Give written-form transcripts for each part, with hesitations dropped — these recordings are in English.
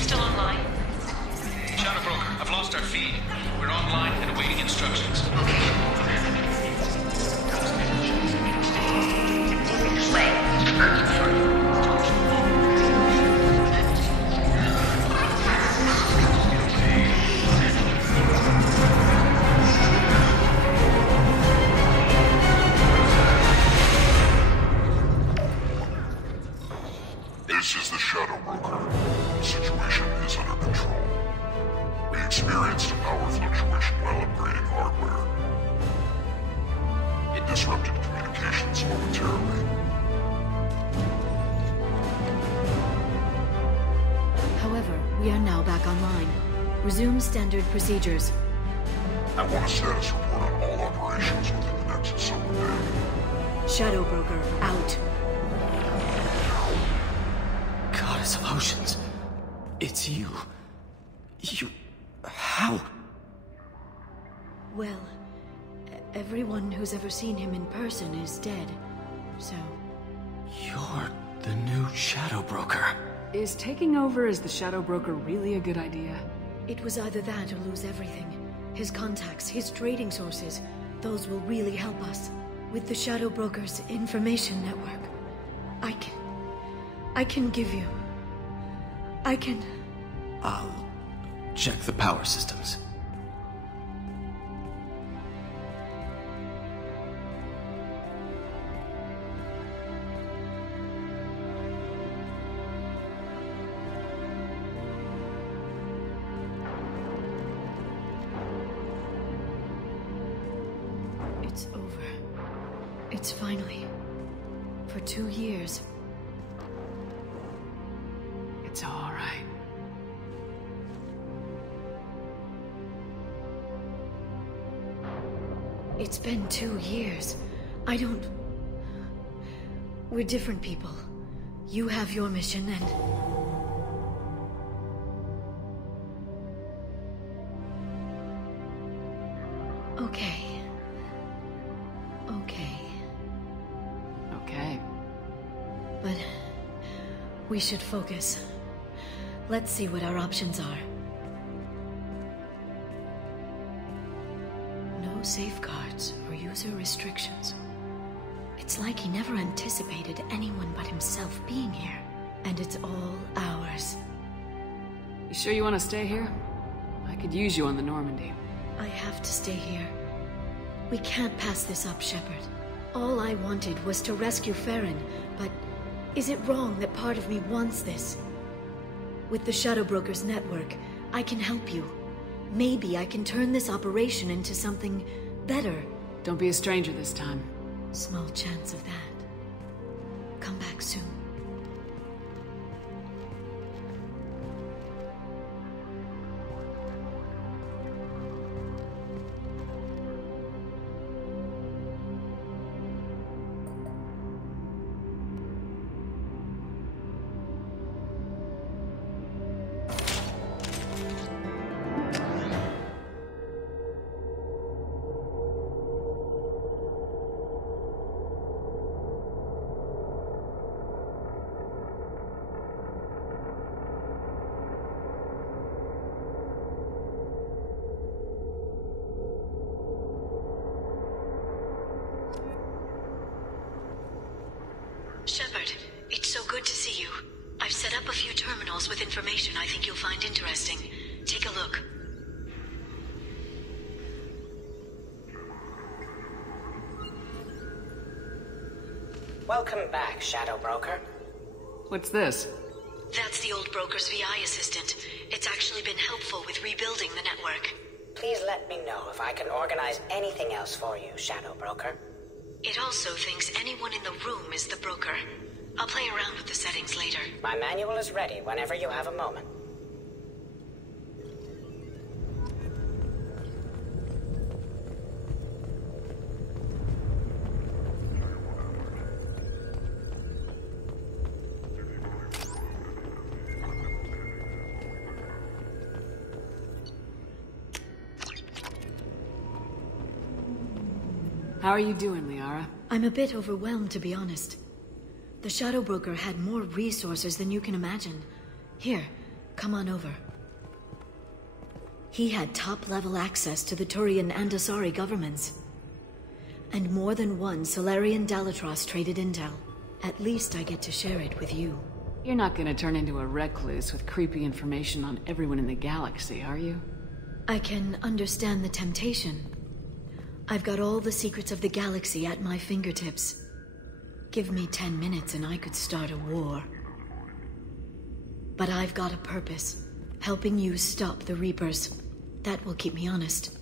still online? Shadow Broker, I've lost our feed. We're online and awaiting instructions. Display. Urgent for This is the Shadow Broker. The situation is under control. We experienced a power fluctuation while upgrading hardware. It disrupted communications momentarily. However, we are now back online. Resume standard procedures. I want a status report on all operations within the next solar day. Shadow Broker, out. Goddess of Oceans. It's you. How? Well, everyone who's ever seen him in person is dead, so... You're the new Shadow Broker. Is taking over as the Shadow Broker really a good idea? It was either that or lose everything. His contacts, his trading sources, those will really help us. With the Shadow Broker's information network, I can give you... I'll check the power systems. It's over. It's finally... For 2 years. It's all right. It's been 2 years. I don't... We're different people. You have your mission and... Okay. Okay. But... we should focus. Let's see what our options are. No safeguards or user restrictions. It's like he never anticipated anyone but himself being here. And it's all ours. You sure you want to stay here? I could use you on the Normandy. I have to stay here. We can't pass this up, Shepard. All I wanted was to rescue Farron, but is it wrong that part of me wants this? With the Shadow Broker's network, I can help you. Maybe I can turn this operation into something better. Don't be a stranger this time. Small chance of that. Come back soon. Shepard, it's so good to see you. I've set up a few terminals with information I think you'll find interesting. Take a look. Welcome back, Shadow Broker. What's this? That's the old broker's VI assistant. It's actually been helpful with rebuilding the network. Please let me know if I can organize anything else for you, Shadow Broker. It also thinks anyone in the room is the broker. I'll play around with the settings later. My manual is ready whenever you have a moment. How are you doing, Liara? I'm a bit overwhelmed, to be honest. The Shadow Broker had more resources than you can imagine. Here, come on over. He had top-level access to the Turian and Asari governments. And more than one Solarian Dalatros traded intel. At least I get to share it with you. You're not gonna turn into a recluse with creepy information on everyone in the galaxy, are you? I can understand the temptation. I've got all the secrets of the galaxy at my fingertips. Give me 10 minutes and I could start a war. But I've got a purpose. Helping you stop the Reapers. That will keep me honest.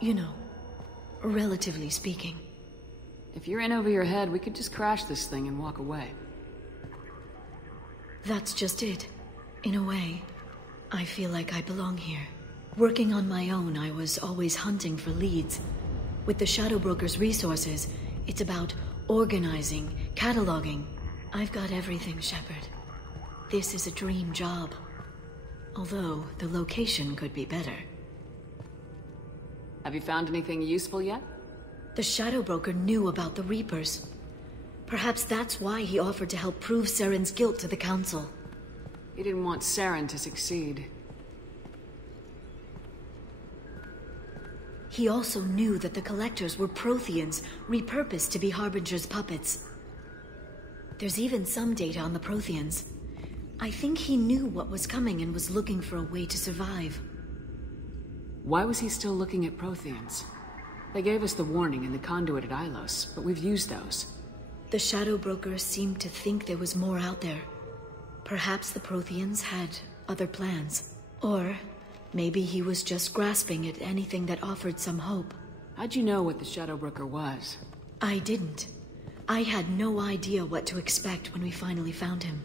You know, relatively speaking. If you're in over your head, we could just crash this thing and walk away. That's just it. In a way, I feel like I belong here. Working on my own, I was always hunting for leads. With the Shadow Broker's resources, it's about organizing, cataloging. I've got everything, Shepard. This is a dream job. Although, the location could be better. Have you found anything useful yet? The Shadow Broker knew about the Reapers. Perhaps that's why he offered to help prove Saren's guilt to the Council. He didn't want Saren to succeed. He also knew that the Collectors were Protheans, repurposed to be Harbinger's puppets. There's even some data on the Protheans. I think he knew what was coming and was looking for a way to survive. Why was he still looking at Protheans? They gave us the warning in the conduit at Ilos, but we've used those. The Shadow Broker seemed to think there was more out there. Perhaps the Protheans had other plans. Or maybe he was just grasping at anything that offered some hope. How'd you know what the Shadow Broker was? I didn't. I had no idea what to expect when we finally found him.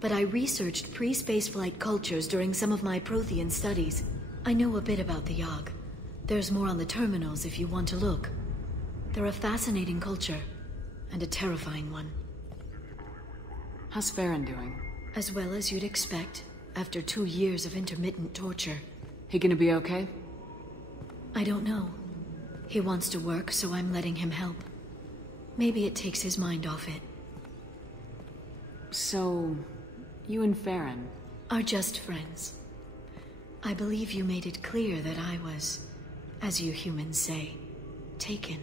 But I researched pre-spaceflight cultures during some of my Prothean studies. I know a bit about the Yogg. There's more on the terminals if you want to look. They're a fascinating culture, and a terrifying one. How's Farron doing? As well as you'd expect, after 2 years of intermittent torture. He gonna be okay? I don't know. He wants to work, so I'm letting him help. Maybe it takes his mind off it. So, you and Farron are just friends. I believe you made it clear that I was, as you humans say, taken.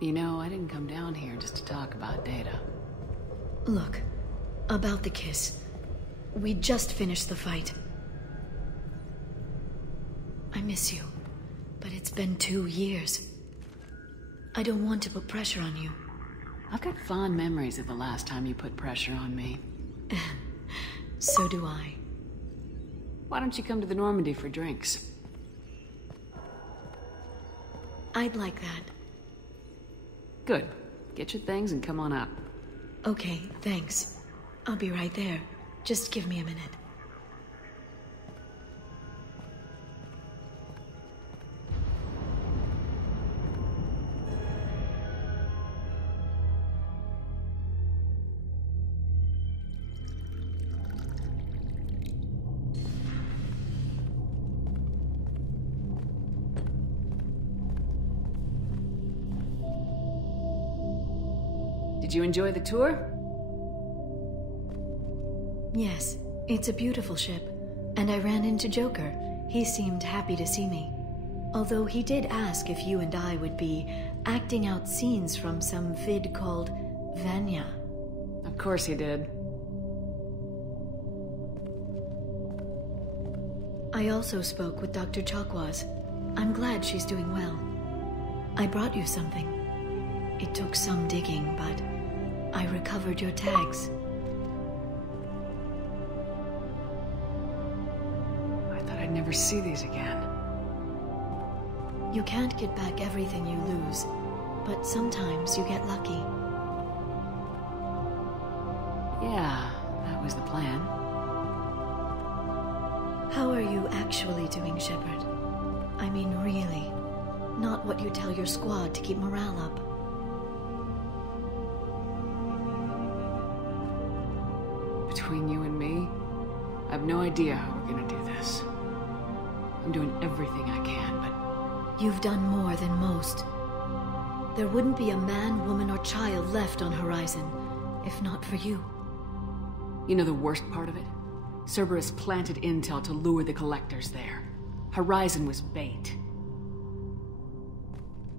You know, I didn't come down here just to talk about data. Look, about the kiss. We just finished the fight. I miss you, but it's been 2 years. I don't want to put pressure on you. I've got fond memories of the last time you put pressure on me. So do I. Why don't you come to the Normandy for drinks? I'd like that. Good. Get your things and come on up. Okay, thanks. I'll be right there. Just give me a minute. Did you enjoy the tour? Yes, it's a beautiful ship. And I ran into Joker. He seemed happy to see me. Although he did ask if you and I would be acting out scenes from some vid called Vanya. Of course he did. I also spoke with Dr. Chakwas. I'm glad she's doing well. I brought you something. It took some digging, but I recovered your tags. I thought I'd never see these again. You can't get back everything you lose, but sometimes you get lucky. Yeah, that was the plan. How are you actually doing, Shepard? I mean, really. Not what you tell your squad to keep morale up. Between you and me, I have no idea how we're gonna do this. I'm doing everything I can, but... You've done more than most. There wouldn't be a man, woman, or child left on Horizon, if not for you. You know the worst part of it? Cerberus planted intel to lure the collectors there. Horizon was bait.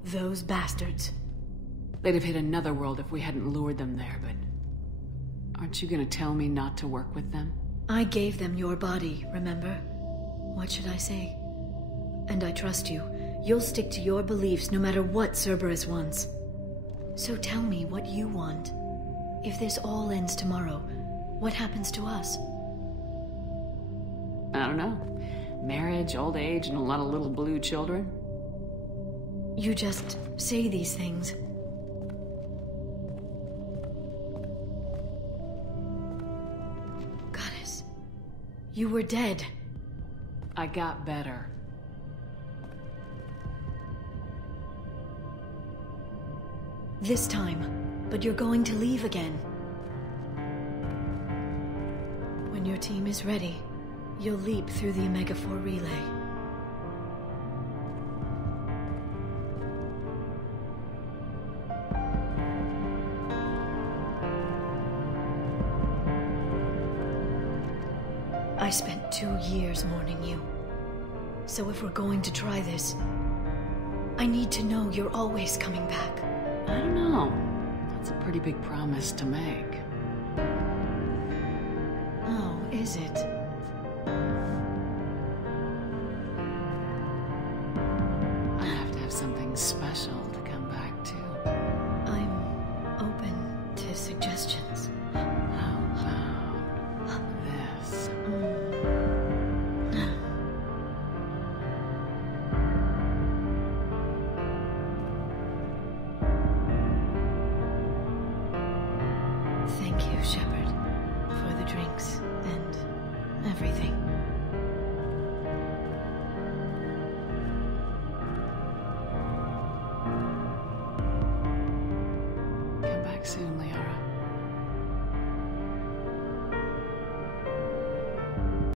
Those bastards. They'd have hit another world if we hadn't lured them there, but... Aren't you gonna tell me not to work with them? I gave them your body, remember? What should I say? And I trust you. You'll stick to your beliefs no matter what Cerberus wants. So tell me what you want. If this all ends tomorrow, what happens to us? I don't know. Marriage, old age, and a lot of little blue children? You just say these things. Goddess, you were dead. I got better. This time, but you're going to leave again. When your team is ready, you'll leap through the Omega-4 relay. I spent 2 years mourning you. So if we're going to try this, I need to know you're always coming back. I don't know. That's a pretty big promise to make. Oh, is it? I have to have something special to come back to. I'm open to suggestions. How about this? Thank you, Shepard, for the drinks and everything.